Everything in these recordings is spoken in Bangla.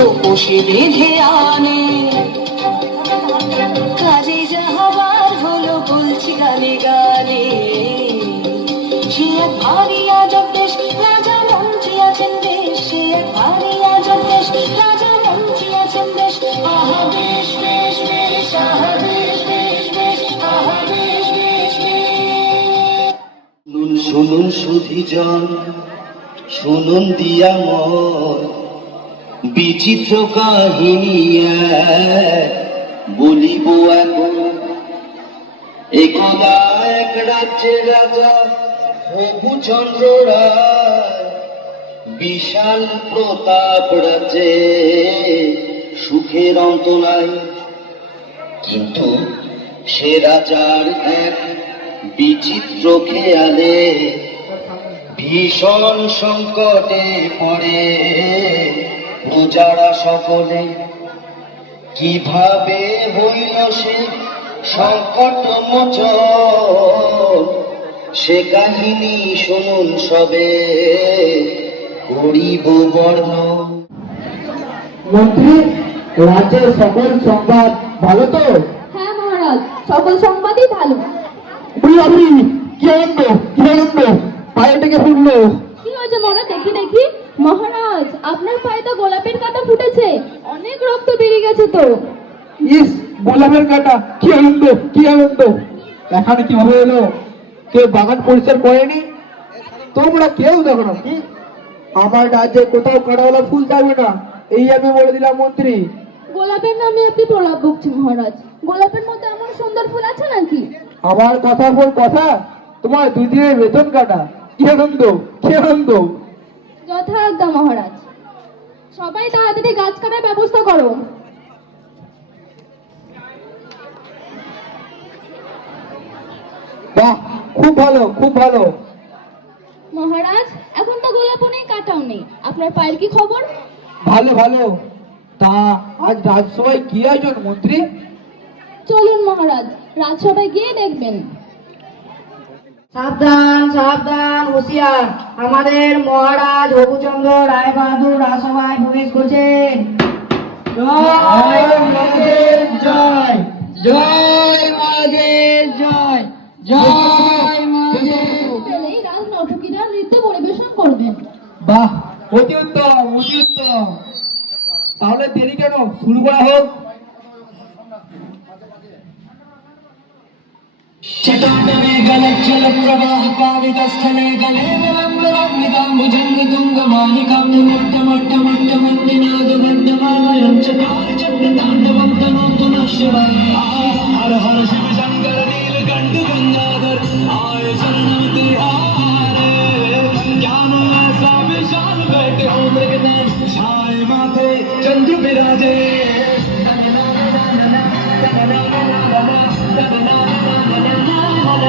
বললে সে বেঁধে আনে। কাজে যাহাবার হলো বলছি গানে গানে। সে এক ভারী আজব দেশ, রাজা মন্ত্রী আছেন দেশ। সে এক ভারী আজব দেশ, রাজা মন্ত্রী আছেন দেশ। আহা বেশ বেশ বেশ বেশ বেশ বেশ বেশ বেশ শুনুন শুনুন সুধিজন শুনুন দিয়া মন বিচিত্র কাহিনী বলিব এখন একদা এক রাজ্যের রাজা রায়। বিশাল প্রতাপ রাজ্যে সুখের অন্ত নাই। কিন্তু সে রাজার এক বিচিত্র খেয়ালে ভীষণ সংকটে পড়ে। প্রজারা সকলে কীভাবে হইল সে সংকট মোচন? সে কাহিনী শুনুন সবে করিব বর্ণন মন্ত্রী রাজ্যের সকল সংবাদ ভালো তো? হ্যাঁ মহারাজ সকল সংবাদই ভালো। আমি কি আনন্দ কি আনন্দ? পায়ে থেকে ফুটলো। কি হয়েছে মনে দেখি দেখি। মহারাজ আপনার পায়ে তো গোলাপের কাঁটা ফুটেছে। অনেক রক্ত বেরিয়ে গেছে তো। ইস গোলাপের কাটা কি আনন্দ কি আনন্দ। এখানে কীভাবে এলো? কেউ বাগান পরিষ্কার করেনি? তোমরা কেউ দেখো না। আমার রাজ্যে কোথাও কাটাওয়ালা ফুল থাকবে না। এই আমি বলে দিলাম মন্ত্রী। গোলাপের নামে আপনি প্রলাপ বকছেন মহারাজ। গোলাপের মধ্যে এমন সুন্দর ফুল আছে নাকি? আমার কথা বল কথা। তোমার দুই দিনের বেতন কাটা। কি আনন্দ কি আনন্দ। যথাজ্ঞা মহারাজ। সবাই তাড়াতাড়ি গাছ কাটার ব্যবস্থা করো। বাহ খুব ভালো খুব ভালো। মহারাজ এখন তো গোলাপও নেই কাটাও নেই। আপনার পায়ের কি খবর? ভালো ভালো। তা আজ রাজসভায় কি আয়োজন মন্ত্রী? চলুন মহারাজ রাজসভায় গিয়ে দেখবেন। সাবধান সাবধান হুঁশিয়ার। আমাদের মহারাজ হবুচন্দ্র রায় বাহাদুর রাজসভায় প্রবেশ করছেন। জয় মহাদেব জয়। জয় মহাদেব জয়। জয় এই রাজ নর্তকীরা নৃত্য পরিবেশন করবেন। বাহ অতি উত্তম অতি উত্তম। তাহলে দেরি কেন? শুরু করা হোক। शताब्दमे गलज्जल प्रवाह पावितस्थले गलेवरम्बराम्बिताम्बुजङ्गतुङ्गमालिकाम्बमट्टमट्टमट्टमन्दिनादमड्डमालयं च कालचक्रताण्डवं तनोतु न शिवाय हर हर शिव शङ्कर नीलकण्ठगङ्गाधर आय शरणमते आरे ज्ञान सा विशाल बैठे हो चंद्र विराजे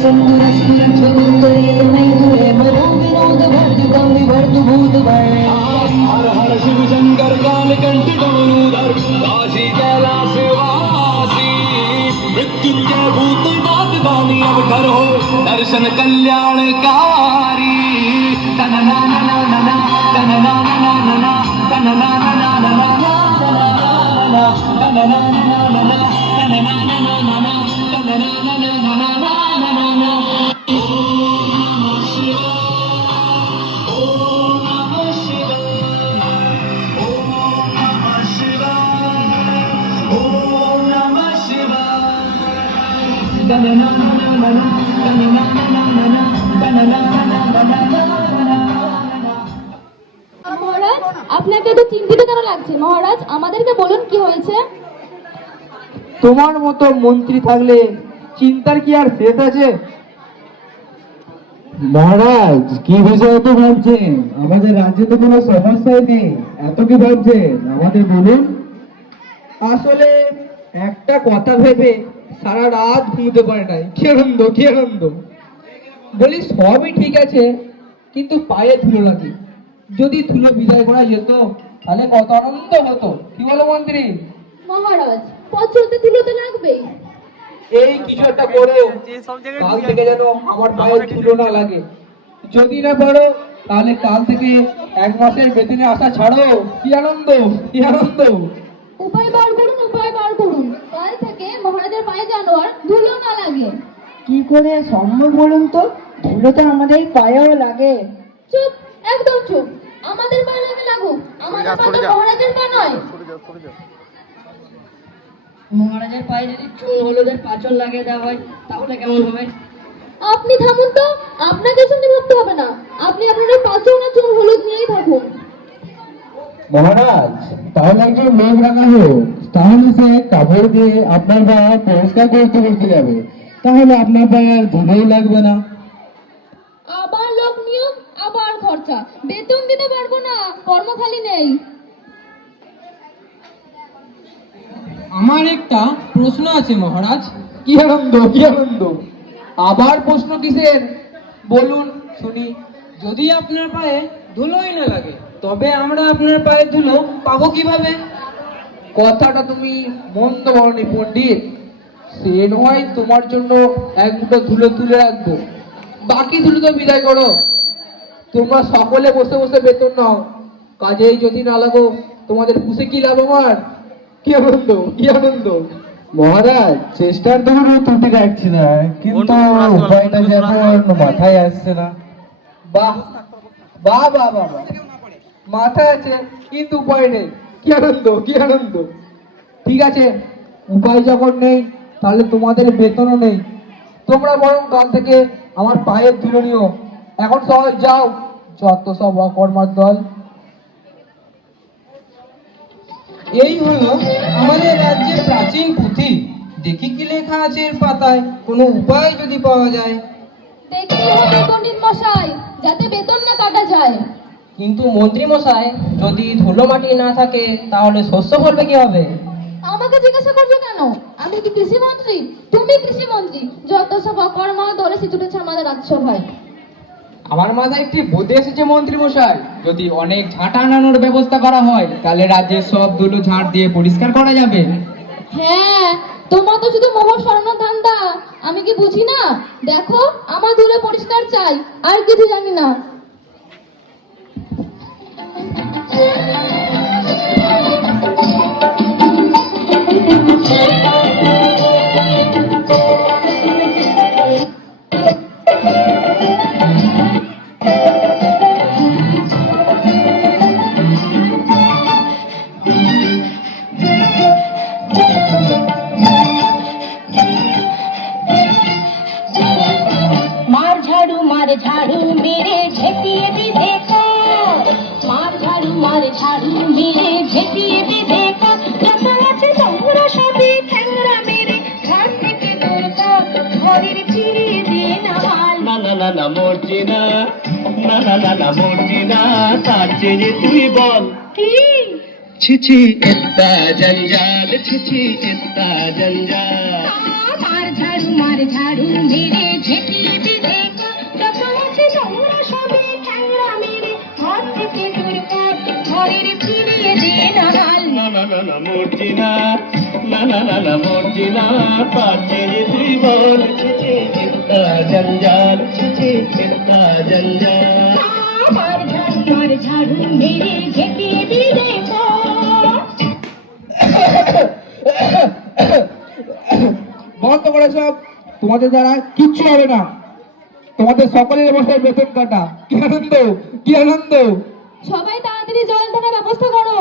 शंभुर श्रीरं स्वगुप्तये नैदुरे मनो विनोद हर शिव शंकर कालकंठ गणोदर काशी कैलाश वासी मृत्युंजय भूतनाथ दानी अवतार दर्शन कल्याणकारी तनना नना नना तनना नना नना तनना नना नना तनना नना नना तनना नना মহারাজ আপনাকে তো চিন্তিত কেন লাগছে? মহারাজ আমাদেরকে বলুন কি হয়েছে? তোমার মতো মন্ত্রী থাকলে চিন্তার কি আর শেষ আছে? মহারাজ কি বিষয়ে তো ভাবছেন? আমাদের রাজ্যে তো কোনো সমস্যাই নেই। এত কি ভাবছেন? আমাদের বলুন। আসলে একটা কথা ভেবে সারা রাত ঘুমোতে পারে নাই। কি আনন্দ কি আনন্দ বলি সবই ঠিক আছে কিন্তু পায়ে ধুলো লাগে যদি ধুলো বিদায় করা যেত তাহলে কত আনন্দ হতো। কি বলো মন্ত্রী? মহারাজ পথ চলতে দিলে তো লাগবেই এই কিছু একটা করো কাল থেকে যেন আমার পায়ে ধুলো না লাগে। যদি না পারো তাহলে কাল থেকে এক মাসের বেতনে আসা ছাড়ো। কি আনন্দ কি আনন্দ। উপায় বার করুন উপায় বার করুন। কাল থেকে মহারাজের পায়ে যেন আর ধুলো না লাগে। কি করে সম্ভব বলুন তো? ধুলো তো আমাদের পায়েও লাগে। চুপ একদম চুপ। আমাদের পা লাগে লাগুক। আমাদের পা তো মহারাজের পা নয়। মহারাজের পায়ে যদি চুন হলুদের পাচন লাগিয়ে দেওয়া হয় তাহলে কেমন হবে? আপনি থামুন তো আপনাকে শুনে ভাবতে হবে না। আপনি আপনার ওই পাঁচজন না চুন হলুদ নিয়েই থাকুন। মহারাজ তাহলে একজন লোক রাখা হোক। তাহলে সে কাপড় দিয়ে আপনার পা পরিষ্কার করতে করতে যাবে তাহলে আপনার পায়ে আর ধুলোই লাগবে না। আবার লোক নিয়োগ আবার খরচা। বেতন দিতে পারব না কর্মখালি নেই। আমার একটা প্রশ্ন আছে মহারাজ। কি আনন্দ কি আনন্দ? আবার প্রশ্ন কিসের? বলুন, শুনি। যদি আপনার পায়ে ধুলোই না লাগে, তবে আমরা আপনার পায়ে ধুলো পাবো কীভাবে? কথাটা তুমি মন্দ বলনি, পণ্ডিত। সে নয়, তোমার জন্য এক মুঠো ধুলো তুলে রাখব। বাকি ধুলো তো বিদায় করো। তোমরা সকলে বসে বসে বেতন নাও। কাজেই যদি না লাগো, তোমাদের পুষে কি লাভ আমার? কি আনন্দ কি আনন্দ? মহারাজ চেষ্টার তো কোনো ত্রুটি রাখছি না কিন্তু উপায়টা যেমন মাথায় আসছে না। বাহ বাহ বাহ বাহ বাহ। মাথায় আছে কিন্তু উপায় নেই। কি আনন্দ কি আনন্দ? ঠিক আছে উপায় যখন নেই তাহলে তোমাদের বেতনও নেই। তোমরা বরং কাল থেকে আমার পায়ের ধুলো নিও। এখন সবাই যাও যত সব অকর্মার দল। এই হলো আমাদের রাজ্যের প্রাচীন পুঁথি। দেখি কি লেখা আছে এর পাতায়? কোনো উপায় যদি পাওয়া যায়? দেখতে হবে পণ্ডিত মশাই যাতে বেতন না কাটা যায়। কিন্তু মন্ত্রী মশাই যদি ধুলো মাটি না থাকে তাহলে শস্য ফলবে কি হবে আমাকে জিজ্ঞাসা করছ কেন? আমি কি কৃষি মন্ত্রী তুমি কৃষি মন্ত্রী যত সব অকর্ম দলে সিটুটেছে আমাদের রাজসভায়। আমার মাথায় একটি বুদ্ধি এসেছে, মন্ত্রী মশাই। যদি অনেক ঝাঁট আনানোর ব্যবস্থা করা হয়, তাহলে রাজ্যের সব ধুলো ঝাঁট দিয়ে পরিষ্কার করা যাবে। হ্যাঁ তোমার তো শুধু মোহর সরানোর ধান্দা। আমি কি বুঝি না? দেখো, আমার ধুলে পরিষ্কার চাই, আর কিছু জানি না। চেয়ে তুই বল। ছিছি এত্তা জঞ্জাল ছিছি এত্তা জঞ্জাল। মার ঝাড়ু মার ঝাড়ু মেরে দিবে কার যত তোমরা সবই ঠ্যাংরা মেরে ঘর থেকে দূর কর ঘরের ফিরিয়ে দে না না না না না না না না তুই বল। ছিছি জঞ্জাল ছিছি জঞ্জাল। ঝাড়ু ঝাড়ু মেরে ঝেঁটিয়ে দিবে বন্ধ করে সব। তোমাদের দ্বারা কিচ্ছু হবে না। তোমাদের সকলের বছর বেতন কাটা। কি আনন্দ কি আনন্দ। সবাই তাড়াতাড়ি জল ঢালার ব্যবস্থা করো।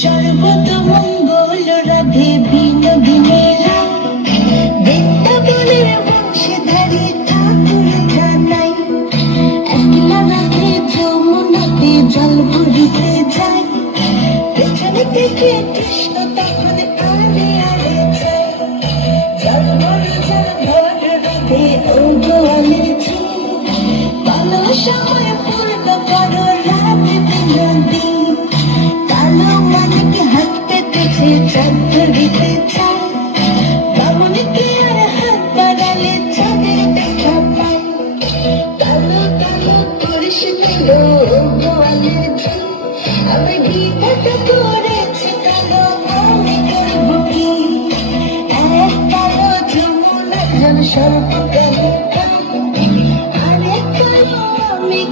সর্বত সময়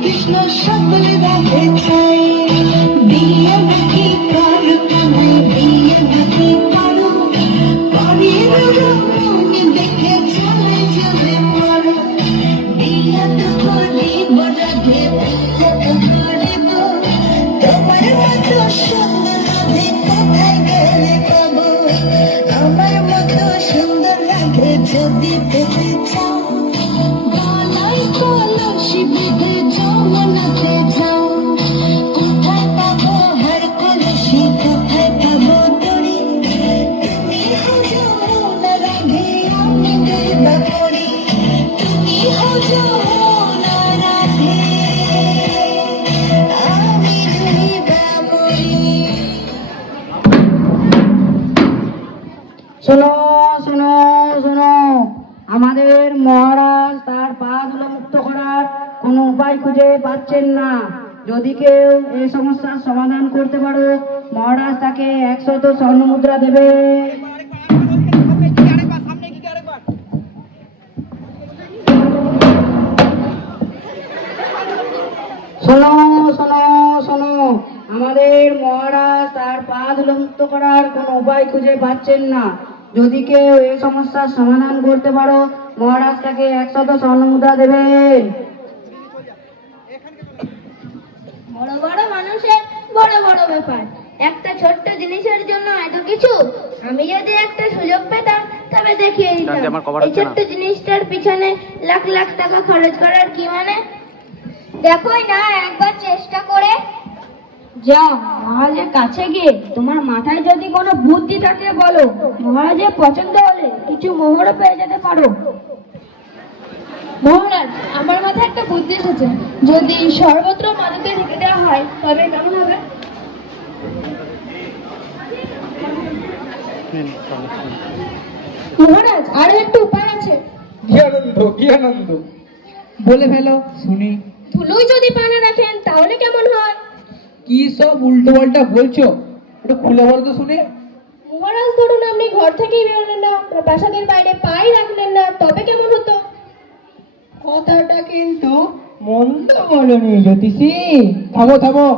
কৃষ্ণ সকল বিয়ে উপায় খুঁজে পাচ্ছেন না। যদি কেউ এই সমস্যার সমাধান করতে পারো, মহারাজ তাকে একশত স্বর্ণ মুদ্রা দেবে। আমাদের মহারাজ তার পা ধুলো করার কোনো উপায় খুঁজে পাচ্ছেন না। যদি কেউ এই সমস্যার সমাধান করতে পারো, মহারাজ তাকে একশত স্বর্ণ মুদ্রা দেবেন। ব্যাপার। একটা ছোট্ট জিনিসের জন্য এত কিছু? আমি যদি একটা সুযোগ পেতাম তবে দেখিয়ে দিতাম। এই ছোট্ট জিনিসটার পিছনে লাখ লাখ টাকা খরচ করার কি মানে? দেখোই না একবার চেষ্টা করে। যাও মহারাজের কাছে গিয়ে। তোমার মাথায় যদি কোনো বুদ্ধি থাকে বলো। মহারাজের পছন্দ হলে কিছু মোহরও পেয়ে যেতে পারো। মহারাজ আমার মাথায় একটা বুদ্ধি এসেছে। যদি সর্বত্র মাটিতে ঢেকে দেওয়া হয় তবে কেমন হবে? মহারাজ আরও একটা উপায় আছে। কি আনন্দ কি আনন্দ বলে ফেলো শুনি। ধুলোই যদি পানা রাখেন তাহলে কেমন হয়? কি সব উল্টো পাল্টা বলছো? একটু খুলে বল তো শুনি। মহারাজ ধরুন আপনি ঘর থেকেই বেরোলেন না প্রাসাদের বাইরে পাই রাখলেন না তবে কেমন হতো? কথাটা কিন্তু মন্দ বলনি জ্যোতিষী। থামো থামো।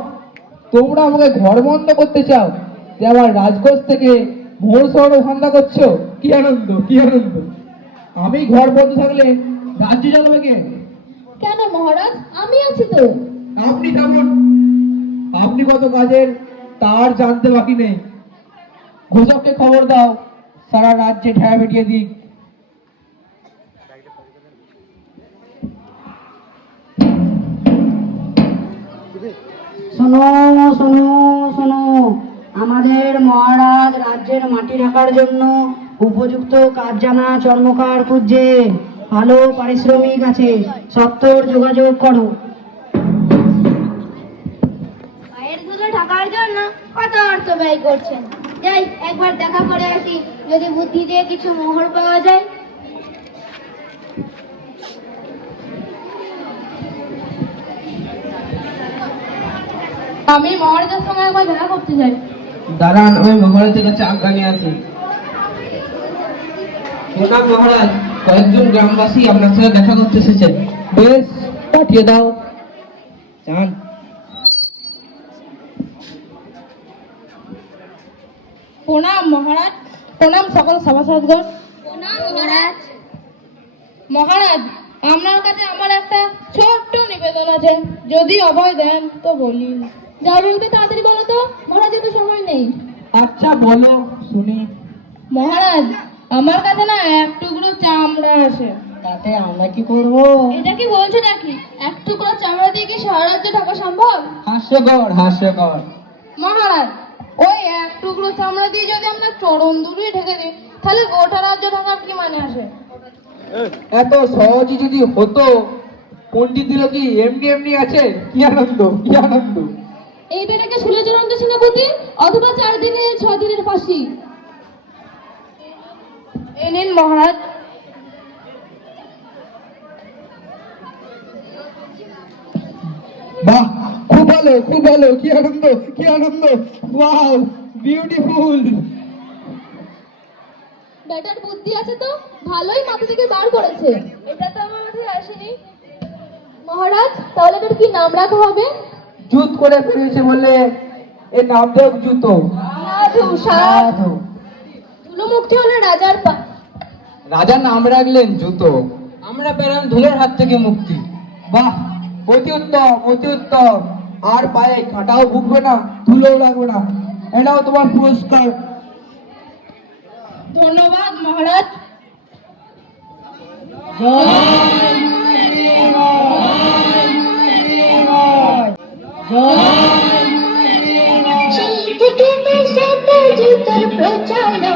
তোমরা আমাকে ঘর বন্ধ করতে চাও যে আবার রাজকোষ থেকে মোহর স্বর্ণ ধান্দা করছ? কি আনন্দ কি আনন্দ? আমি ঘর বন্ধ থাকলে রাজ্য চালাবে কে? কেন মহারাজ? আমি আছি তো। আপনি থামুন। আপনি কত কাজের তার জানতে বাকি নেই। ঘোষককে খবর দাও সারা রাজ্যে ঠেয়া বেটিয়ে দিক। শোনো শোনো শোনো। আমাদের মহারাজ রাজ্যের মাটি রাখার জন্য উপযুক্ত কাজ জানা চর্মকার খুঁজছে। ভালো পারিশ্রমিক আছে সত্তর যোগাযোগ করো। পায়ের ধুলো ঢাকার জন্য কত অর্থ ব্যয় করছেন? যাই একবার দেখা করে আসি যদি বুদ্ধি দিয়ে কিছু মোহর পাওয়া যায়। আমি মহারাজের সঙ্গে একবার দেখা করতে চাই। দাঁড়ান আমি মহারাজের কাছে আজ্ঞা নিয়ে আসি প্রণাম মহারাজ কয়েকজন গ্রামবাসী আপনার সাথে দেখা করতে এসেছেন। বেশ পাঠিয়ে দাও। চান প্রণাম মহারাজ। প্রণাম সকল সভাসদগণ। প্রণাম মহারাজ। মহারাজ আপনার কাছে আমার একটা ছোট্ট নিবেদন আছে। যদি অভয় দেন তো বলি যা বলবে তাড়াতাড়ি বলো তো মহারাজের তো সময় নেই। আচ্ছা বলো শুনি। মহারাজ আমার কাছে না এক টুকরো চামড়া আছে তাতে আমরা কি করব? এটা কি বলছো নাকি? এক টুকরো চামড়া দিয়ে কি সারা রাজ্যে ঢাকা সম্ভব? হাস্যকর হাস্যকর। মহারাজ ওই এক টুকরো চামড়া দিয়ে যদি আমরা চরণ দূরে ঢেকে দিই তাহলে গোটা রাজ্য ঢাকার কি মানে আসে? এত সহজই যদি হতো পণ্ডিত দিল কি এমনি এমনি আছে? কি আনন্দ কি আনন্দ। এই বেটাকে সুরেচরন্ত সেনাপতি অথবা চার দিনের ছ দিনের ফাঁসি নিন মহারাজ। বাহ খুব ভালো খুব ভালো কি আনন্দ কি আনন্দ। ওয়াও বিউটিফুল বেটার বুদ্ধি আছে তো ভালোই মাথা থেকে বার করেছে। এটা তো আমার মাথায় আসেনি। মহারাজ তাহলে এটার কি নাম রাখা হবে? জুত করে ফেলেছে বলে এর নাম দেব জুতো। সাধু সাধু ধুলো মুক্তি হলো রাজার পা। রাজার নাম রাখলেন জুতো। আমরা পেলাম ধুলের হাত থেকে মুক্তি। বাহ অতি উত্তম অতি উত্তম। আর পায়ে কাঁটাও ভুগবে না ধুলোও লাগবে না। এটাও তোমার পুরস্কার। ধন্যবাদ মহারাজ। সেই থেকে দেশে জুতোর প্রচলন